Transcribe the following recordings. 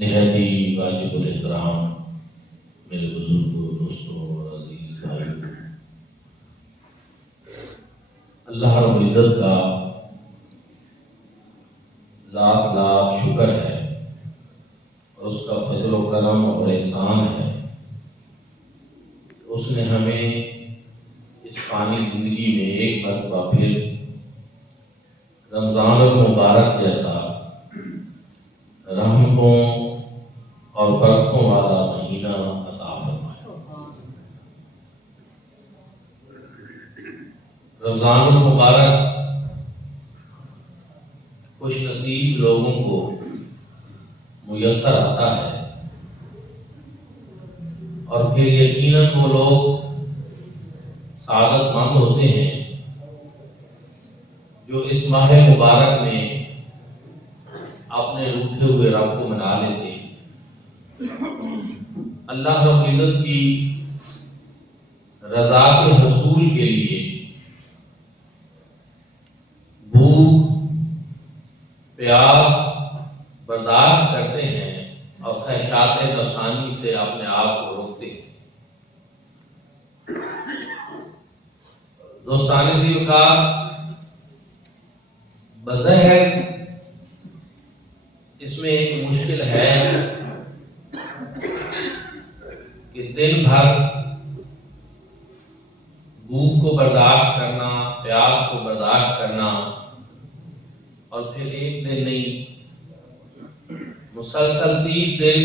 نہایت ہی واجب الاحترام میرے بزرگوں، دوستوں اور عزیز بھائیوں، اللہ رب العزت کا لاکھ لاکھ شکر ہے اور اس کا فضل و کرم اور احسان ہے کہ اس نے ہمیں اس فانی زندگی میں ایک مرتبہ پھر رمضان المبارک جیسا رحمتوں اور برکتوں والا مہینہ عطا فرمایا۔ رمضان المبارک خوش نصیب لوگوں کو میسر آتا ہے اور پھر یقیناً وہ لوگ سعادت مند ہوتے ہیں جو اس ماہ مبارک میں اپنے روٹھے ہوئے رب کو منا لیتے ہیں، اللہ رب العزت کی رضا کے حصول کے لیے بھوک پیاس برداشت کرتے ہیں اور خواہشات نفسانی سے اپنے آپ کو روکتے ہیں۔ دوستان ذیوکار، بظاہر اس میں ایک مشکل ہے کہ دن بھر بھوک کو برداشت کرنا، پیاس کو برداشت کرنا اور پھر ایک دن نہیں مسلسل 30 دن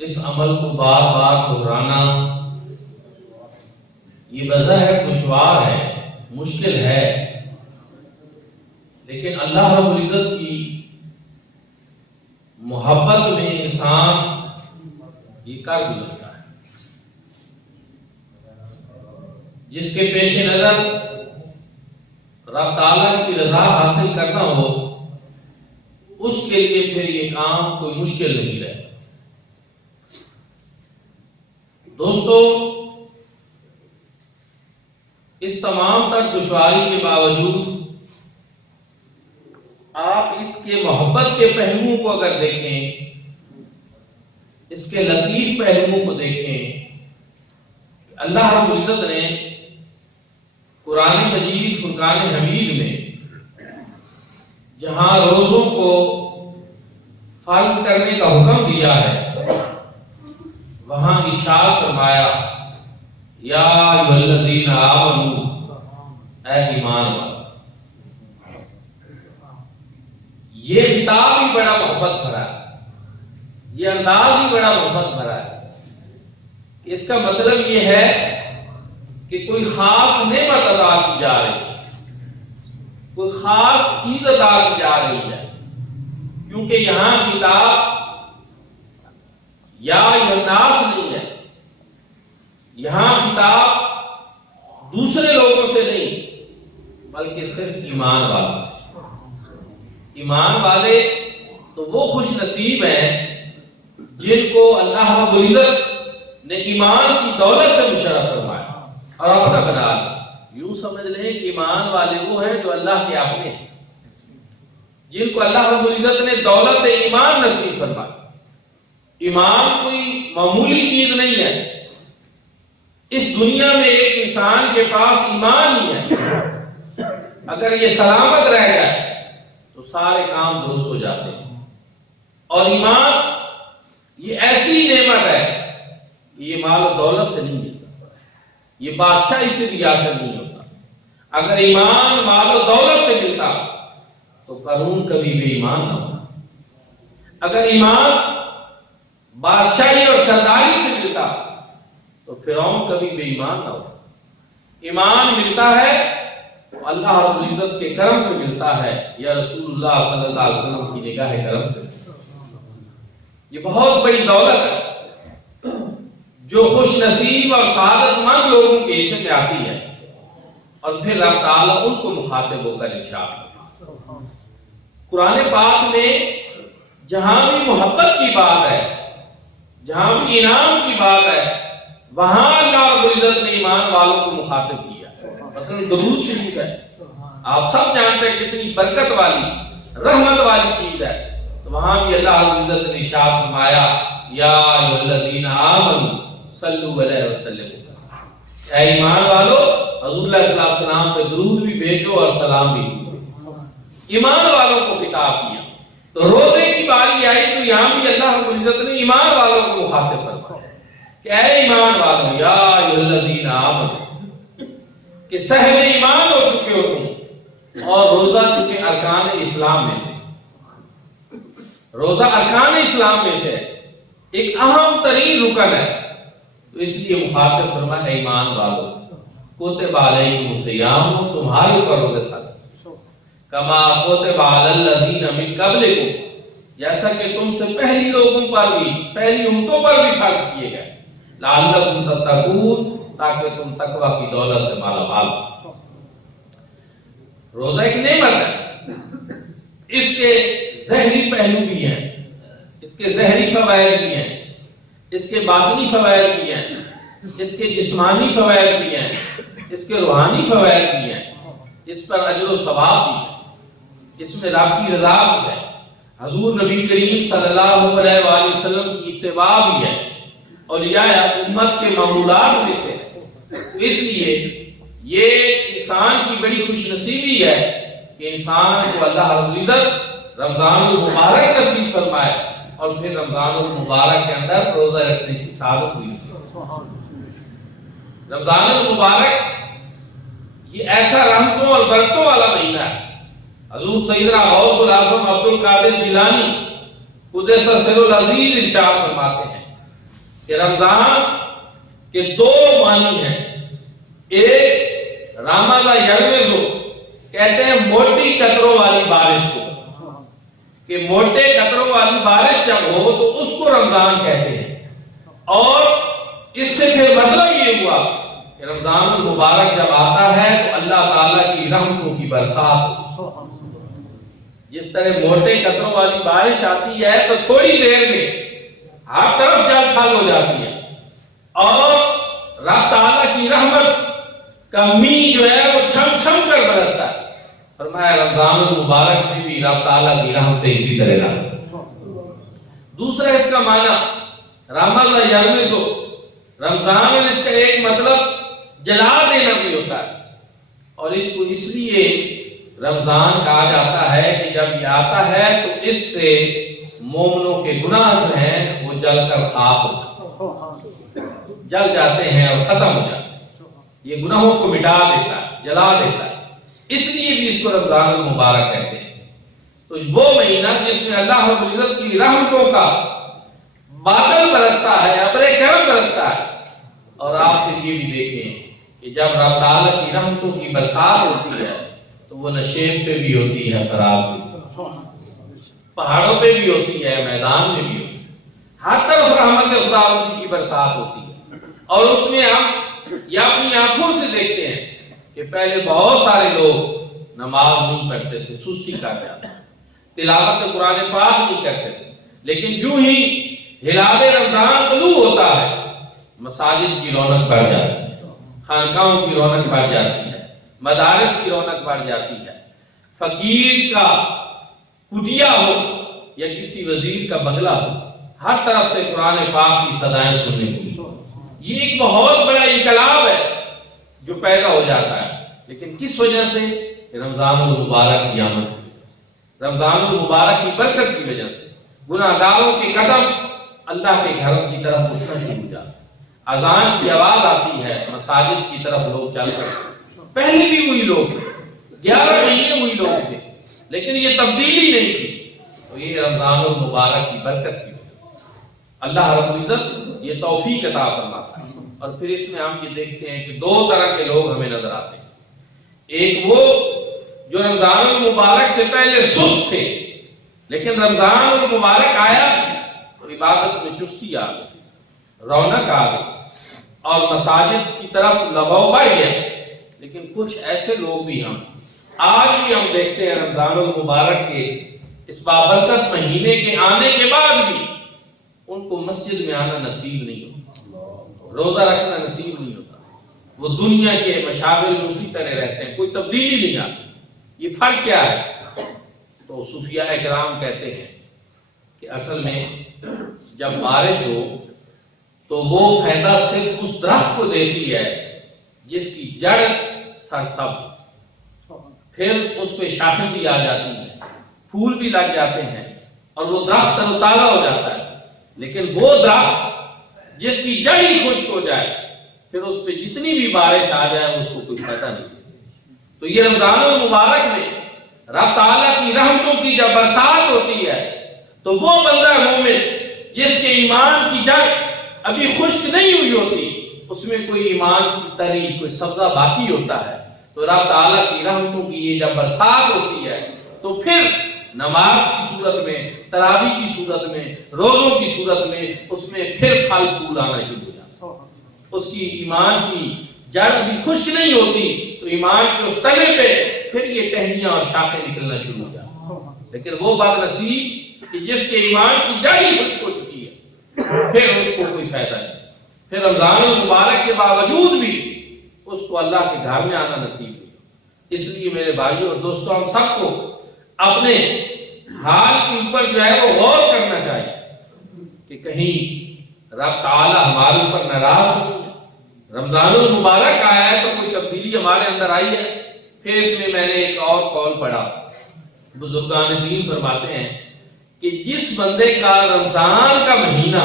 اس عمل کو بار بار دہرانا، یہ بظاہر دشوار ہے، مشکل ہے، لیکن اللہ رب العزت کی محبت میں انسان یہ کر گزرتا ہے۔ جس کے پیش نظر رب تعالیٰ کی رضا حاصل کرنا ہو، اس کے لیے پھر یہ کام کوئی مشکل نہیں رہے۔ دوستو، اس تمام تر دشواری کے باوجود آپ اس کے محبت کے پہلوؤں کو اگر دیکھیں، اس کے لطیف پہلوؤں کو دیکھیں کہ اللہ رب العزت نے قرآن مجید فرقان حمید میں جہاں روزوں کو فرض کرنے کا حکم دیا ہے، وہاں ارشاد فرمایا یا ایھا الذین آمنوا، اے ایمان والو۔ یہ خطاب ہی بڑا محبت بھرا ہے، یہ انداز ہی بڑا محبت بھرا ہے کہ اس کا مطلب یہ ہے کہ کوئی خاص نعمت عطا کی جا رہی ہے، کوئی خاص چیز عطا کی جا رہی ہے، کیونکہ یہاں خطاب یا ایھا الناس نہیں ہے، یہاں خطاب دوسرے لوگوں سے نہیں بلکہ صرف ایمان والوں سے۔ ایمان والے تو وہ خوش نصیب ہیں جن کو اللہ رب العزت نے ایمان کی دولت سے مشرف فرمایا اور اپنا بنا لیا۔ یوں سمجھ لیں کہ ایمان والے وہ ہیں جو اللہ کے اپنے ہیں، جن کو اللہ رب العزت نے دولت ایمان نصیب فرمایا۔ ایمان کوئی معمولی چیز نہیں ہے۔ اس دنیا میں ایک انسان کے پاس ایمان ہی ہے، اگر یہ سلامت رہ جائے تو سارے کام درست ہو جاتے ہیں۔ اور ایمان یہ ایسی نعمت ہے کہ یہ مال و دولت سے نہیں ملتا، یہ بادشاہی سے بھی حاصل نہیں ہوتا۔ اگر ایمان مال و دولت سے ملتا تو قارون کبھی بے ایمان نہ ہوتا۔ اگر ایمان بادشاہی اور سرداری سے ملتا تو فرعون کبھی بے ایمان نہ ہوتا۔ ایمان ملتا ہے تو اللہ رب العزت کے کرم سے ملتا ہے، یا رسول اللہ صلی اللہ علیہ وسلم کی نگاہ کرم سے ملتا ہے۔ یہ بہت بڑی دولت ہے جو خوش نصیب اور سعادت مند لوگوں کے حصے میں آتی ہے، اور پھر رب تعالیٰ ان کو مخاطب ہو کر ارشاد کرتا ہے۔ قرآن پاک میں جہاں بھی محبت کی بات ہے، جہاں بھی انعام کی بات ہے، وہاں اللہ رب العزت نے ایمان والوں کو مخاطب کیا۔ مثلا درود شریف ہے، آپ سب جانتے ہیں کتنی برکت والی رحمت والی چیز ہے، تو وہاں بھی اللہ رب العزت نے ارشاد فرمایا یا ایھا الذین آمنوا صلوا علیہ وسلم، اے ایمان والو حضور اللہ صلی اللہ علیہ وسلم پہ درود بھی بھیجو اور سلام بھی بھیجو۔ ایمان والوں کو خطاب کیا، تو روزے کی باری آئی تو یہاں بھی اللہ رب العزت نے ایمان والوں کو مخاطب فرمایا کہ اے ایمان والو یا ایھا الذین آمنوا، کہ صاحب ایمان ہو چکے ہو تم، اور روزہ چونکہ ارکان اسلام میں سے، روزہ ارکان اسلام میں سے ایک اہم ترین رکن ہے، تو اس لیے مخاطب فرمایا اے ایمان والو کتب علیکم الصیام، تمہارے اوپر روزے فرض کما کتب علی الذین من قبلکم، جیسا کہ تم سے پہلی لوگوں پر بھی، پہلی امتوں پر بھی فرض کیے گئے، لعلکم تتقون، تاکہ تم تقوی کی دولت سے مالا مال ہو۔ روزہ ایک نعمت ہے، اس کے ظاہری پہلو بھی ہیں، اس کے ظاہری فوائد بھی ہیں، اس کے باطنی فوائد بھی ہیں، اس کے جسمانی فوائد بھی ہیں، اس کے روحانی فوائد بھی ہیں، اس پر اجر و ثواب بھی ہے، اس میں رب کی رضا بھی ہے، حضور نبی کریم صلی اللہ علیہ وآلہ وسلم کی اتباع بھی ہے، اولیاء امت کے معمولات میں سے ہے۔ اس لیے یہ انسان کی بڑی خوش نصیبی ہے کہ انسان کو اللہ رب العزت رمضان المبارک نصیب فرمائے، اور پھر رمضان المبارک کے اندر روزہ رکھنے کی سعادت ہوئی نصیب۔ رمضان المبارک یہ ایسا رحمتوں اور برکتوں والا مہینہ ہے۔ حضور سیدنا غوث الاعظم عبد القادر جیلانی قدس سر العزیز ارشاد فرماتے ہیں کہ رمضان کے دو معنی ہیں، ایک رامضا یرمزو کہتے ہیں موٹی قطروں والی بارش کو، کہ موٹے قطروں والی بارش جب ہو تو اس کو رمضان کہتے ہیں، اور اس سے پھر مطلب یہ ہوا کہ رمضان المبارک جب آتا ہے تو اللہ تعالیٰ کی رحمتوں کی برسات ہوتی ہے۔ جس طرح موٹے قطروں والی بارش آتی ہے تو تھوڑی دیر میں ہر طرف جل تھل ہو جاتی ہے، اور رب تعالیٰ کی رحمت کا می جو ہے وہ چھم چھم کر برستا ہے۔ فرمایا رمضان المبارک میں بھی رب تعالیٰ کی رحمتیں اسی طرح آتی ہیں۔ دوسرا اس کا معنی رمضا یرمزو، رمضان میں اس کا ایک مطلب جلا دینا بھی ہوتا ہے، اور اس کو اس لیے رمضان کہا جاتا ہے کہ جب یہ آتا ہے تو اس سے مومنوں کے گناہ جو ہیں وہ جل کر خاک ہوتے ہیں، جل جاتے ہیں اور ختم ہو جاتے ہیں، یہ گناہوں کو مٹا دیتا ہے، جلا دیتا ہے، اس لیے بھی اس کو رمضان المبارک کہتے ہیں۔ تو وہ مہینہ جس میں اللہ رب العزت کی رحمتوں کا بادل برستا ہے، ابر کرم برستا ہے، اور آپ پھر یہ بھی دیکھیں کہ جب رب تعالیٰ کی رحمتوں کی برسات ہوتی ہے تو وہ نشیب پہ بھی ہوتی ہے، فراز بھی، پہاڑوں پہ بھی ہوتی ہے، میدان میں بھی ہوتی ہے، ہر طرف رحمت خداوندی کی برسات ہوتی ہے، اور اس میں ہم یہ اپنی آنکھوں سے دیکھتے ہیں کہ پہلے بہت سارے لوگ نماز نہیں پڑھتے تھے، سستی کر جاتے تھے، تلاوت قرآن پاک نہیں کرتے تھے، لیکن جو ہی ہلال رمضان طلوع ہوتا ہے مساجد کی رونق بڑھ جاتی ہے، خانقاہوں کی رونق بڑھ جاتی ہے، مدارس کی رونق بڑھ جاتی ہے، فقیر کا کٹیا ہو یا کسی وزیر کا بنگلہ ہو، ہر طرف سے قرآن پاک کی صدائیں سننے کو۔ یہ ایک بہت بڑا انقلاب ہے جو پیدا ہو جاتا ہے، لیکن کس وجہ سے؟ رمضان المبارک کی آمد کی وجہ سے، رمضان المبارک کی برکت کی وجہ سے گناہگاروں کے قدم اللہ کے گھر کی طرف اٹھنا شروع ہو جاتے ہیں، اذان کی آواز آتی ہے، مساجد کی طرف لوگ چل کر، پہلے بھی وہی لوگ تھے، 11 مہینے وہی لوگ تھے، لیکن یہ تبدیلی نہیں تھی، تو یہ رمضان المبارک کی برکت کی وجہ سے اللہ رب العزت یہ توفیق عطا فرماتا ہے۔ اور پھر اس میں ہم یہ دیکھتے ہیں کہ دو طرح کے لوگ ہمیں نظر آتے ہیں، ایک وہ جو رمضان المبارک سے پہلے سست تھے، لیکن رمضان المبارک آیا تو عبادت میں چستی آ گئی، رونق آ گئی، اور مساجد کی طرف لگاؤ بڑھ گیا، لیکن کچھ ایسے لوگ بھی ہم آج بھی ہم دیکھتے ہیں رمضان المبارک کے اس بابرکت مہینے کے آنے کے بعد بھی ان کو مسجد میں آنا نصیب نہیں ہوتا، روزہ رکھنا نصیب نہیں ہوتا، وہ دنیا کے مشاغل میں اسی طرح رہتے ہیں، کوئی تبدیلی نہیں آتی۔ یہ فرق کیا ہے؟ تو صوفیاء کرام کہتے ہیں کہ اصل میں جب بارش ہو تو وہ فائدہ صرف اس درخت کو دیتی ہے جس کی جڑ سرسبز، پھر اس پہ شاخیں بھی آ جاتی ہیں، پھول بھی لگ جاتے ہیں اور وہ درخت تر و تازہ ہو جاتا ہے۔ لیکن وہ درخت جس کی جڑ ہی خشک ہو جائے پھر اس پہ جتنی بھی بارش آ جائے اس کو کوئی فائدہ نہیں دیتی۔ تو یہ رمضان المبارک میں رب تعالیٰ کی رحمتوں کی جب برسات ہوتی ہے تو وہ بندہ مومن جس کے ایمان کی جڑ ابھی خشک نہیں ہوئی ہوتی، اس میں کوئی ایمان کی تری، کوئی سبزہ باقی ہوتا ہے، تو رب تعالیٰ کی رحمتوں کی یہ جب برسات ہوتی ہے تو پھر نماز کی صورت میں، تراویح کی صورت میں، روزوں کی صورت میں اس میں پھر پھل پھول آنا شروع ہو جاتا ہے۔ اس کی ایمان کی جڑ ابھی خشک نہیں ہوتی تو ایمان کے اس تنے پہ پھر یہ ٹہنیاں اور شاخیں نکلنا شروع ہو جاتی ہیں۔ لیکن وہ بد نصیب کہ جس کے ایمان کی جڑ ہی خشک ہو چکی ہے پھر اس کو کوئی فائدہ نہیں۔ پھر رمضان المبارک کے باوجود بھی اس کو اللہ کے گھر میں آنا نصیب نہیں۔ اس لیے میرے بھائیوں اور دوستوں، ہم سب کو اپنے حال کے اوپر جو ہے وہ غور کرنا چاہیے کہ کہیں رب تعالی ہمارے اوپر ناراض ہو گئی ہے۔ رمضان المبارک آیا ہے تو کوئی تبدیلی ہمارے اندر آئی ہے۔ پھر اس میں نے ایک اور قول پڑھا، بزرگان دین فرماتے ہیں کہ جس بندے کا رمضان کا مہینہ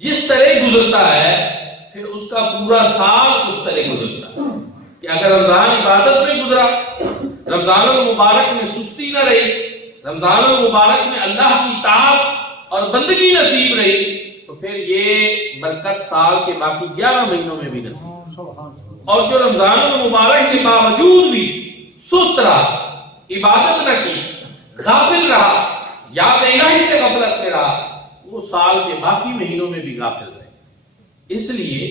جس طرح گزرتا ہے پھر اس کا پورا سال اس طرح گزرتا ہے۔ کہ اگر رمضان عبادت میں گزرا، رمضان المبارک میں سستی نہ رہی، رمضان المبارک میں اللہ کی طاعت اور بندگی نصیب رہی، تو پھر یہ برکت سال کے باقی 11 مہینوں میں بھی نصیب۔ اور جو رمضان المبارک کے باوجود بھی سست رہا، عبادت نہ کی، غافل رہا، یاد الہی سے غفلت میں رہا، وہ سال کے باقی مہینوں میں بھی غافل رہے۔ اس لیے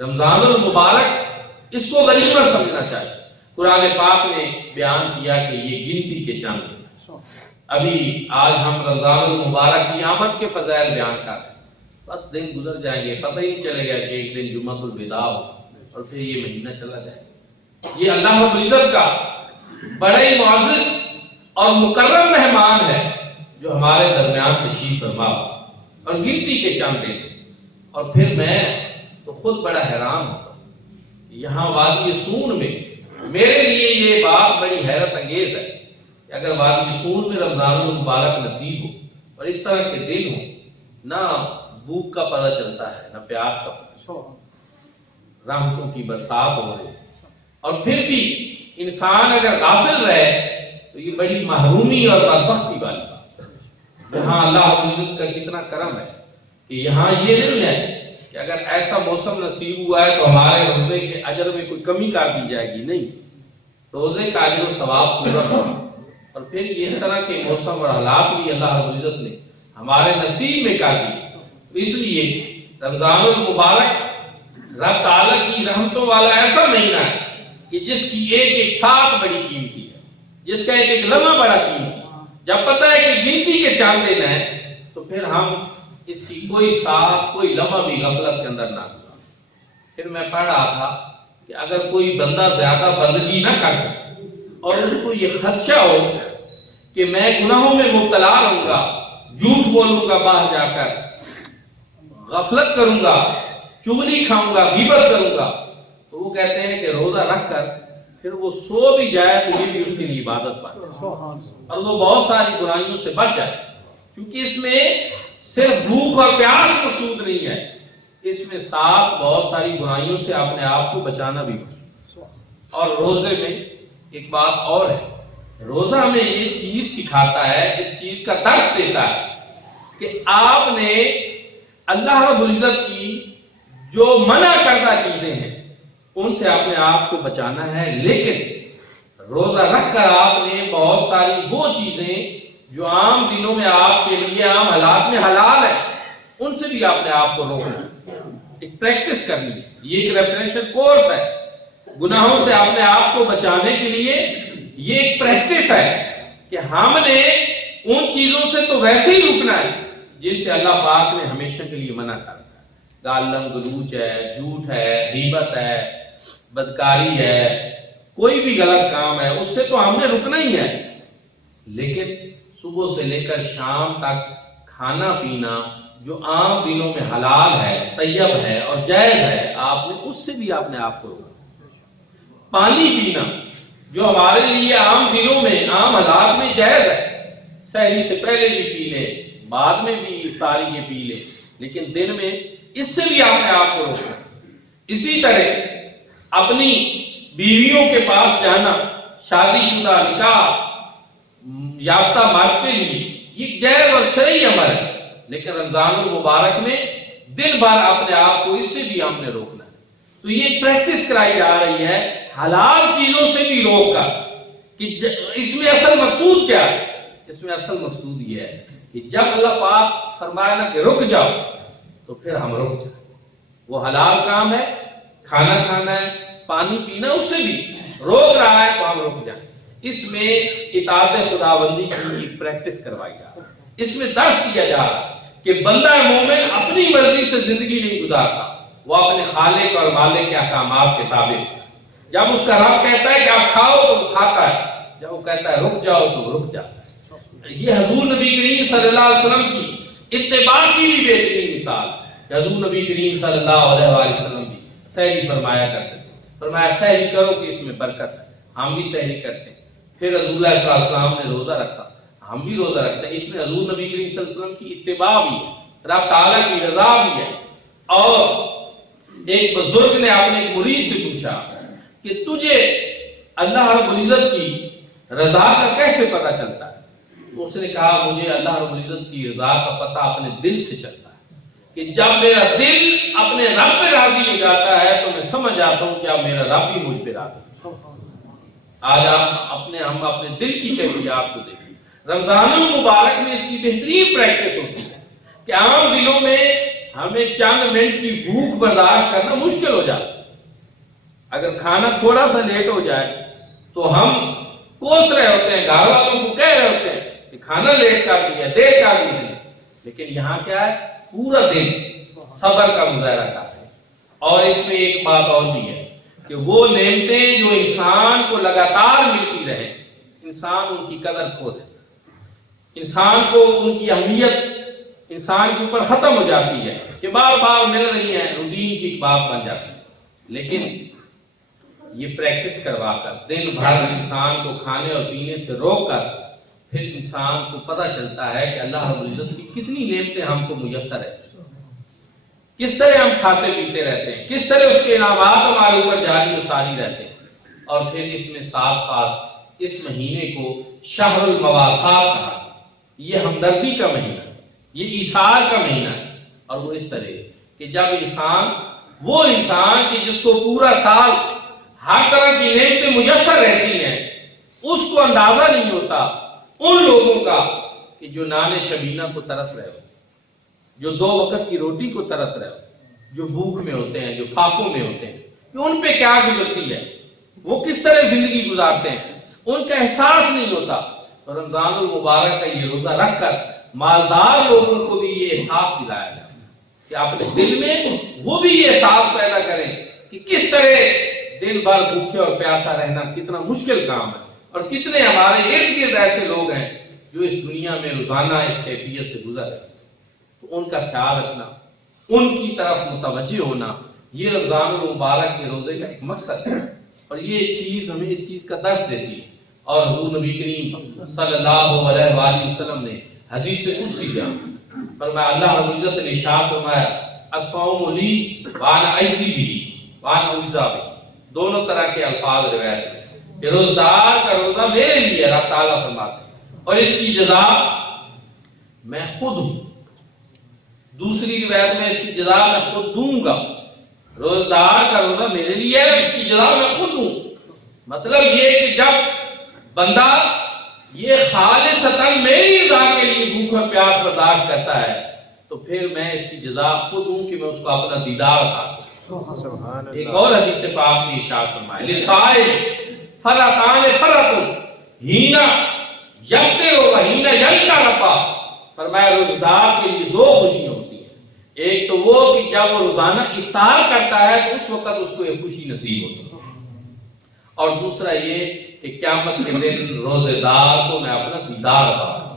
رمضان المبارک اس کو غنیمت سمجھنا چاہیے۔ قرآن پاک نے بیان کیا کہ یہ گنتی کے چاند ہیں۔ ابھی آج ہم رمضان المبارک کی آمد کے فضائل بیان کر رہے ہیں، بس دن گزر جائیں گے، پتہ ہی نہیں چلے گا کہ ایک دن جمعۃ الوداع ہو اور پھر یہ مہینہ چلا جائے گا۔ یہ اللہ رب العزت کا بڑا ہی معزز اور مکرم مہمان ہے جو ہمارے درمیان تشریف فرما اور گنتی کے چاند دیں۔ اور پھر میں تو خود بڑا حیران ہوتا ہوں، یہاں وادی سون میں میرے لیے یہ بات بڑی حیرت انگیز ہے کہ اگر وادی سون میں رمضان المبارک نصیب ہو اور اس طرح کے دن ہو، نہ بھوک کا پتہ چلتا ہے نہ پیاس کا پتہ، رحمتوں کی برسات ہو رہی، اور پھر بھی انسان اگر غافل رہے تو یہ بڑی محرومی اور بدبختی والی بات ہے۔ یہاں اللہ رب العزت کا کتنا کرم ہے کہ یہاں یہ نہیں ہے کہ اگر ایسا موسم نصیب ہوا ہے تو ہمارے روزے کے اجر میں کوئی کمی کر دی جائے گی، نہیں، روزے کا اجر و ثواب پورا ہو۔ اور پھر اس طرح کے موسم اور حالات بھی اللہ رب العزت نے ہمارے نصیب میں کر دی۔ اس لیے رمضان المبارک رب تعالیٰ کی رحمتوں والا ایسا مہینہ ہے کہ جس کی ایک ایک ساتھ بڑی قیمتی ہے، جس کا ایک ایک لمحہ بڑا قیمتی ہے۔ جب پتہ ہے کہ گنتی کے چاند دن ہیں تو پھر ہم اس کی کوئی ساتھ کوئی لمحہ بھی غفلت کے اندر نہ گزاریں۔ پھر میں پڑھ رہا تھا کہ اگر کوئی بندہ زیادہ بندگی نہ کر سکے اور اس کو یہ خدشہ ہو کہ میں گناہوں میں مبتلا رہوں گا، جھوٹ بولوں گا، باہر جا کر غفلت کروں گا، چغلی کھاؤں گا، غیبت کروں گا، تو وہ کہتے ہیں کہ روزہ رکھ کر پھر وہ سو بھی جائے تو یہ بھی اس کے لیے عبادت بن جائے اور وہ بہت ساری برائیوں سے بچ جائے، کیونکہ اس میں صرف بھوک اور پیاس مقصود نہیں ہے، اس میں ساتھ بہت ساری برائیوں سے اپنے آپ کو بچانا بھی مقصود۔ اور روزے میں ایک بات اور ہے، روزہ ہمیں یہ چیز سکھاتا ہے، اس چیز کا درس دیتا ہے کہ آپ نے اللہ رب العزت کی جو منع کردہ چیزیں ہیں ان سے اپنے آپ کو بچانا ہے، لیکن روزہ رکھ کر آپ نے بہت ساری وہ چیزیں جو عام دنوں میں آپ کے لیے عام حالات میں حلال ہے ان سے بھی آپ نے آپ کو روکنا، ایک پریکٹس کرنی ہے۔ یہ ایک ریفریشر کورس ہے، گناہوں سے اپنے آپ کو بچانے کے لیے یہ ایک پریکٹس ہے کہ ہم نے ان چیزوں سے تو ویسے ہی رکنا ہے جن سے اللہ پاک نے ہمیشہ کے لیے منع کر دیا۔ گالم گلوچ ہے، جھوٹ ہے، غیبت ہے، بدکاری ہے، کوئی بھی غلط کام ہے، اس سے تو ہم نے رکنا ہی ہے، لیکن صبح سے لے کر شام تک کھانا پینا جو عام دنوں میں حلال ہے، طیب ہے اور جائز ہے، آپ نے اس سے بھی آپ نے آپ کو روکا۔ پانی پینا جو ہمارے لیے عام دنوں میں، عام حالات میں جائز ہے، سحری سے پہلے بھی پی لے، بعد میں بھی افطاری کے پی لے، لیکن دن میں اس سے بھی آپ نے آپ کو روکا۔ اسی طرح اپنی بیویوں کے پاس جانا، شادی شدہ نکاح یافتہ مرد کے لیے یہ جائز اور شرعی امر ہے، لیکن رمضان المبارک میں دن بھر اپنے آپ کو اس سے بھی ہم نے روکنا ہے۔ تو یہ پریکٹس کرائی جا رہی ہے حلال چیزوں سے بھی روک کر، کہ اس میں اصل مقصود کیا ہے؟ اس میں اصل مقصود یہ ہے کہ جب اللہ پاک فرمائے نا کہ رک جاؤ، تو پھر ہم رک جائیں۔ وہ حلال کام ہے، کھانا کھانا ہے، پانی پینا، اس سے بھی روک رہا ہے تو ہم رک جائیں۔ اس میں اطاعت خداوندی کی ایک پریکٹس کروائی جا رہی ہے، اس میں درس دیا جا رہا ہے کہ بندہ مومن اپنی مرضی سے زندگی نہیں گزارتا، وہ اپنے خالق اور مالک کے احکامات کے تابع ہے۔ جب اس کا رب کہتا ہے کہ آپ کھاؤ تو وہ کھاتا ہے، جب وہ کہتا ہے رک جاؤ تو وہ رک جاتا ہے۔ یہ حضور نبی کریم صلی اللہ علیہ وسلم کی اتباع کی بھی بہترین مثال ہے۔ حضور نبی کریم صلی اللہ علیہ وآلہ وسلم بھی سحری فرمایا کرتے تھے، فرمایا سحری کرو کہ اس میں برکت ہے۔ ہم بھی سحری کرتے ہیں۔ پھر رسول اللہ صلی اللہ علیہ وسلم نے روزہ رکھا، ہم بھی روزہ رکھتے ہیں۔ اس میں حضور نبی کریم صلی اللہ علیہ وسلم کی اتباع بھی ہے، رب تعالیٰ کی رضا بھی ہے۔ اور ایک بزرگ نے اپنے ایک مرید سے پوچھا کہ تجھے اللہ رب العزت کی رضا کا کیسے پتہ چلتا ہے؟ اس نے کہا مجھے اللہ رب العزت کی رضا کا پتہ اپنے دل سے چلتا ہے، کہ جب میرا دل اپنے رب پہ راضی ہو جاتا ہے تو میں سمجھ آتا ہوں کہ اب میرا رب بھی مجھ پہ راضی ہے۔ آج ہم اپنے دل کی کیفیات کو دیکھیں۔ رمضان المبارک میں اس کی بہترین پریکٹس ہوتی ہے کہ عام دنوں میں ہمیں چند منٹ کی بھوک برداشت کرنا مشکل ہو جاتا ہے۔ اگر کھانا تھوڑا سا لیٹ ہو جائے تو ہم کوس رہے ہوتے ہیں، گھر والوں کو کہہ رہے ہوتے ہیں کہ کھانا لیٹ کر دیا، دیر کر دی، لیکن یہاں کیا ہے؟ پورا دن صبر کا مظاہرہ کرتے ہیں۔ اور اس میں ایک بات اور بھی ہے کہ وہ نعمتیں جو انسان کو لگاتار ملتی رہے، انسان ان کی قدر کھو دے، انسان کو ان کی اہمیت انسان کے اوپر ختم ہو جاتی ہے کہ بار بار مل رہی ہیں، روٹین کی بات بن جاتی ہے۔ لیکن یہ پریکٹس کروا کر دن بھر انسان کو کھانے اور پینے سے روک کر پھر انسان کو پتہ چلتا ہے کہ اللہ رب العزت کی کتنی نعمتیں ہم کو میسر ہیں، کس طرح ہم کھاتے پیتے رہتے ہیں، کس طرح اس کے انعامات ہمارے اوپر جاری و ساری رہتے ہیں۔ اور پھر اس میں ساتھ ساتھ اس مہینے کو شہر المواسات کہا، یہ ہمدردی کا مہینہ ہے، یہ ایثار کا مہینہ ہے۔ اور وہ اس طرح کہ جب وہ انسان کہ جس کو پورا سال ہر طرح کی نعمتیں میسر رہتی ہیں، اس کو اندازہ نہیں ہوتا ان لوگوں کا کہ جو نان شبینہ کو ترس رہے ہوتے، جو 2 وقت کی روٹی کو ترس رہے ہوتے، جو بھوک میں ہوتے ہیں، جو فاقوں میں ہوتے ہیں، کہ ان پہ کیا گزرتی ہے، وہ کس طرح زندگی گزارتے ہیں، ان کا احساس نہیں ہوتا۔ اور رمضان المبارک کا یہ روزہ رکھ کر مالدار لوگوں کو بھی یہ احساس دلایا جائے کہ اپنے دل میں وہ بھی یہ احساس پیدا کریں کہ کس طرح دن بھر بھوکے اور پیاسا رہنا کتنا مشکل کام ہے، اور کتنے ہمارے ارد گرد ایسے لوگ ہیں جو اس دنیا میں روزانہ اس کیفیت سے گزر رہے ہیں۔ تو ان کا خیال رکھنا، ان کی طرف متوجہ ہونا، یہ رمضان المبارک کے روزے کا ایک مقصد ہے۔ اور یہ چیز ہمیں اس چیز کا درس دیتی ہے۔ اور حضور نبی کریم صلی اللہ علیہ وآلہ وسلم نے حدیث قدسی کیا فرمایا، اللہ رب العزت نے ارشاد فرمایا الصوم لی وانا اجزی بھی وانا اجزا بھی، دونوں طرح کے الفاظ روایت ہیں کہ روزدار کا روزہ میرے لیے اللہ تعالیٰ فرماتے ہیں، اور اس کی جزا میں خود ہوں۔ دوسری روایت میں اس کی جزا میں خود دوں گا۔ روزدار کا روزہ میرے لیے ہے، اس کی جزا میں خود ہوں۔ مطلب یہ کہ جب بندہ یہ خالصتاً میری رضا کے لیے بھوک اور پیاس برداشت کرتا ہے تو پھر میں اس کی جزا خود ہوں کہ میں اس کو اپنا دیدار عطا کروں۔ ایک اور حدیث پاک میں ارشاد فرمایا لسائل فرطان فرط ہینا یفطر و ہینا یلقا ربہ، فرمایا روزدار کے لیے 2 خوشیاں ہوتی ہیں۔ ایک تو وہ کہ جب وہ روزانہ افطار کرتا ہے تو اس وقت اس کو ایک خوشی نصیب ہوتی ہے، اور دوسرا یہ کہ قیامت کے دن روزے دار کو میں اپنا دیدار عطا